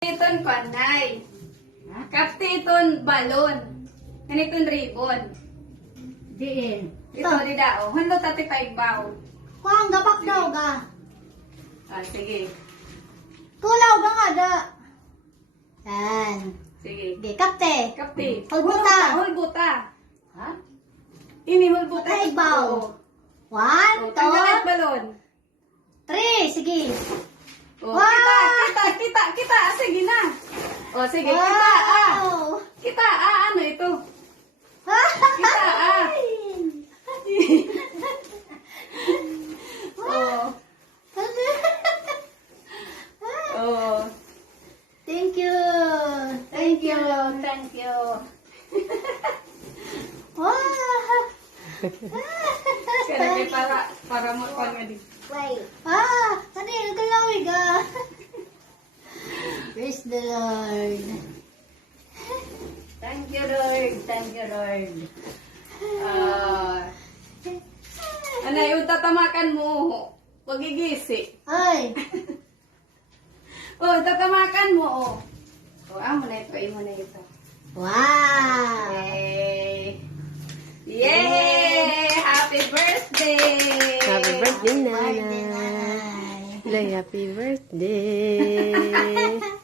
Iton kanay. Kapti iton balon. Kaniton ribbon. Diin. Ito di dao. Hundo tati baw. Kuang gapak daw ga. Ah, sige. Tulaw ga nga da. Yan. Sige. Sige, kapte. Kapti. Hulbuta. Hulbuta. Ha? Ini hulbuta. Taybaw. Oo. One, Oh, two, balon. three. Sige. Oh, Wow! Kita, kita, kita, kita. Ah, Sige na. Oh, sige. Kita, ah. Wow. Kita, ah. Ano ito? Kita, ah. Oh. Oh. Thank you. Thank you. Thank you. Wow. Kaya kay para, para mo pa nga di. Wait. Ah, Praise the Lord. Thank you, Lord. Thank you, Lord. Ah. ano yung tatamakan mo? Pagigisi. Ay. Oh, tatamakan mo, oh. Oh, amo na ito, imo na ito. Wow. Yay! Yay! Happy birthday! Happy birthday, Birthday, Nana. nanay. Lay, happy birthday.